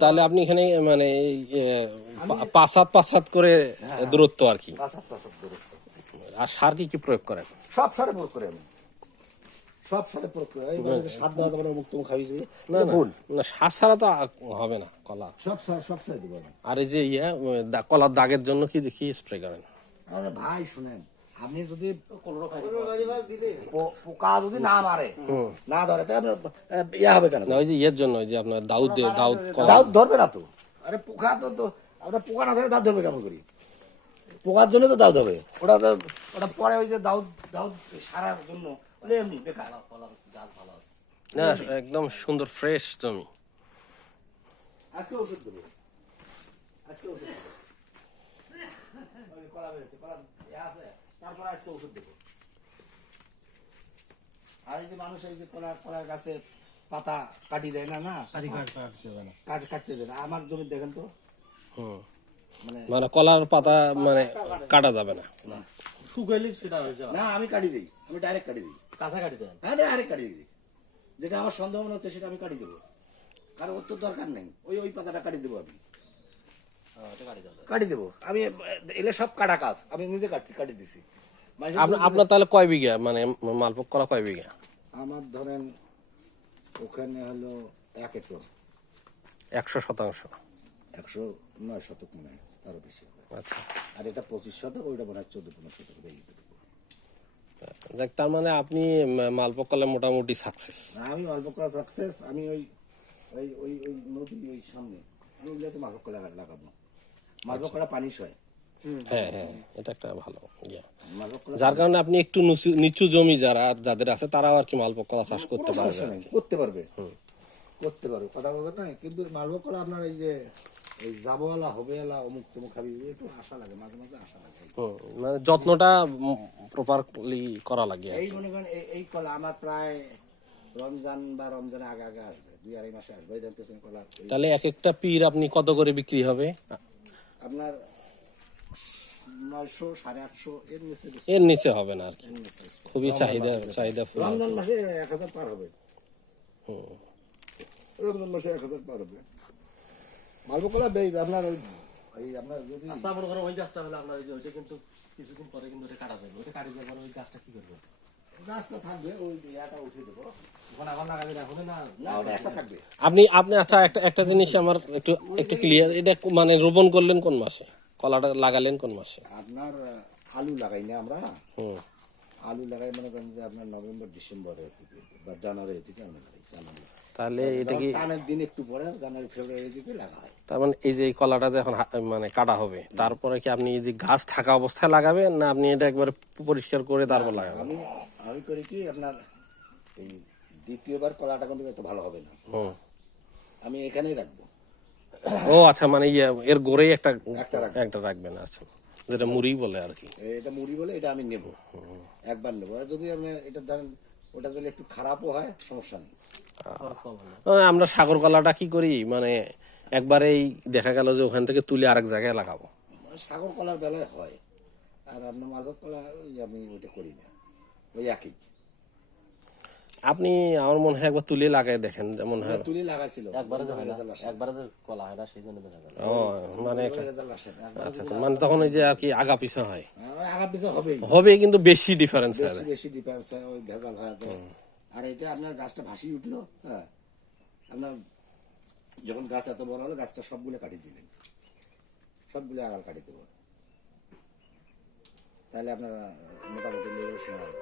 তাহলে আপনি এখানে মানে পাঁচ হাত করে দূরত্ব আর কি। 5 হাত দূরত্ব। আর সার কি কি প্রয়োগ করেন? সব সারে প্রয়োগ করি আমি, সব সারে প্রয়োগ করি। সার দেওয়া যাবে না, মুক্ত খাবি না না, সার ছাড়া তো হবে না কলা। সব সারে দিব। আর এই যে কলার দাগের জন্য কি কি স্প্রে করেন? আরে ভাই শুনেন, আপনি যদি পোকা যদি না মারে, না ধরে, তাহলে ইয়া হবে কেন? ওই যে জন্য, ওই যে আপনার দাউদ ধরবে না তো। আরে পোকা তো আপনার পোকা না ধরে দাউদ ধরবে কেমন করি? পোকার জন্য তো দাউদ হবে। ওটা পরে ওই যে দাউদ সারার জন্য এমনি বেকার। না, একদম সুন্দর ফ্রেশ জমি। আজকে ওষুধ দেবো, আজকে ওষুধ দেবো। কলা বেরোচ্ছে, কলা আছে, তারপর আজকে ওষুধ দেবো। আর এই যে মানুষ এই যে কলার গাছে পাতা কাটি দেয় না, কাটতে দেয় না। আমার জমি দেখেন তো, মানে কলার পাতা মানে কাটা যাবে না, শুকাইলে সেটা না আমি কাটি দিই, আমি ডাইরেক্ট কাটি দিই। কাঁচা কাটি দেন? হ্যাঁ ডাইরেক্ট কাটি দিই, যেটা আমার সন্দেহ মনে হচ্ছে সেটা আমি কাটি দেবো। কারণ ওর তো দরকার নেই, ওই পাতাটা কাটি দেবো আমি, কাটি দেবো আমি। এলে সব কাটা কাজ আমি নিজে কাটি দিছি। আপনার তাহলে কয় বিঘা মানে মালভোগ কলা কয় বিঘা? আমার ধরেন ওখানে হলো 1 একর, 100%। 109 শতক মনে হয়, তারও বেশি হবে। আচ্ছা, আর এটা 25 শতক, ওইটা মনে হয় 14-15 শতক বেশি দেবো। যাক, তার মানে আপনি মালভোগ কলায় মোটামুটি সাকসেস। আমি মালভোগ কলা সাকসেস। আমি ওই নদী ওই সামনে আমি ওগুলোতে মালভোগ কলা লাগাবো। মালভোগ কলা পানি সয়। হ্যাঁ হ্যাঁ, এটা একটা ভালো ইয়ে। মালভোগ কলা যার কারণে আপনি একটু নিচু জমি যাদের আছে তারাও আর কি মালভোগ কলা চাষ করতে পারবে। করতে পারবে, কথা বলতে নাই। কিন্তু মালভোগ কলা আপনার এই যে এই যাবোয়ালা হবেওয়ালা অমুক তমুক খাবি, একটু আশা লাগে, মাঝে মাঝে আশা লাগে। মানে যত্নটা প্রপারলি করা লাগে। এই মনে করেন এই কলা আমার প্রায় রমজান বা রমজানের আগে আগে আসবে, 2-2.5 মাসে আসবে। এই পেছনে কলা। তাহলে এক একটা পীর আপনি কত করে বিক্রি হবে? আপনার 900, 850 এর নিচে হবে না আর কি, খুবই চাহিদা। রমজান মাসে 1000 পার হবে। রমজান মাসে 1000 পার হবে মালভোগ কলা। আপনার ওই আপনার যদি আচ্ছা মনে করেন ওই গাছটা হলে আপনার ওইটা কিন্তু কিছুদিন পরে কিন্তু ওটা কাটা যাবে। ওটা কাটি যাবে, ওই গাছটা কি করবে? গাছটা থাকবে, ওই ইয়াটা উঠিয়ে দেবো। ওখানে আবার লাগাবে না, হবে না, না ওটা একটা থাকবে। আপনি আচ্ছা, একটা জিনিস আমার একটু ক্লিয়ার, এটা মানে রোপণ করলেন কোন মাসে, কলাটা লাগালেন কোন মাসে? আপনার আলু লাগাই না আমরা, আলু লাগাই মনে করেন যে আপনার নভেম্বর ডিসেম্বরের দিকে বা জানুয়ারির দিকে আমরা লাগাই। তাহলে এটা কি টানের দিন একটু পরে জানুয়ারি ফেব্রুয়ারির দিকে লাগা হয়। তার মানে এই যে এই কলাটা যখন মানে কাটা হবে, তারপরে কি আপনি এই যে গাছ থাকা অবস্থায় লাগাবেন, না আপনি এটা একবার পরিষ্কার করে তারপর লাগাবেন? আমি করি কি, আপনার এই দ্বিতীয়বার কলাটা কিন্তু এত ভালো হবে না, আমি এখানেই রাখবো। ও আচ্ছা, মানে এর গোড়েই একটা রাখবেন। আচ্ছা, যেটা মুড়ি বলে আর কি। এটা মুড়ি বলে, এটা আমি নেব, একবার নেবো। আর যদি আপনি এটা ধরেন ওটা যদি একটু খারাপও হয় সমস্যা নেই। আমরা সাগর কলাটা কি করি, মানে একবারেই দেখা গেল যে ওখান থেকে তুলে আরেক জায়গায় লাগাবো। সাগর কলার বেলায় হয়, আর আপনার মালভোগ কলা আমি ওইটা করি না, ওই একই। আপনি আমার মনে হয় একবার তুলে লাগাই দেখেন, যেমন হয় তুলে লাগাইছিল একবারে যে কলা হয় না, সেই জন্য ও মানে আচ্ছা, মানে তখন ওই যে আর কি আগা পিছা হয়, হবে কিন্তু বেশি ডিফারেন্স হয়, বেশি ডিফারেন্স হয়, ওই ভেজাল হয়ে যায়। আর এটা আপনার গাছটা ভাসিয়ে উঠলো, হ্যাঁ, আপনার যখন গাছ এত বড় হলো, গাছটা সবগুলো কাটিয়ে দিলেন, সবগুলো আগাল কাটিয়ে দেবো, তাহলে আপনার মোটামুটি নির্ভরশীল হবে।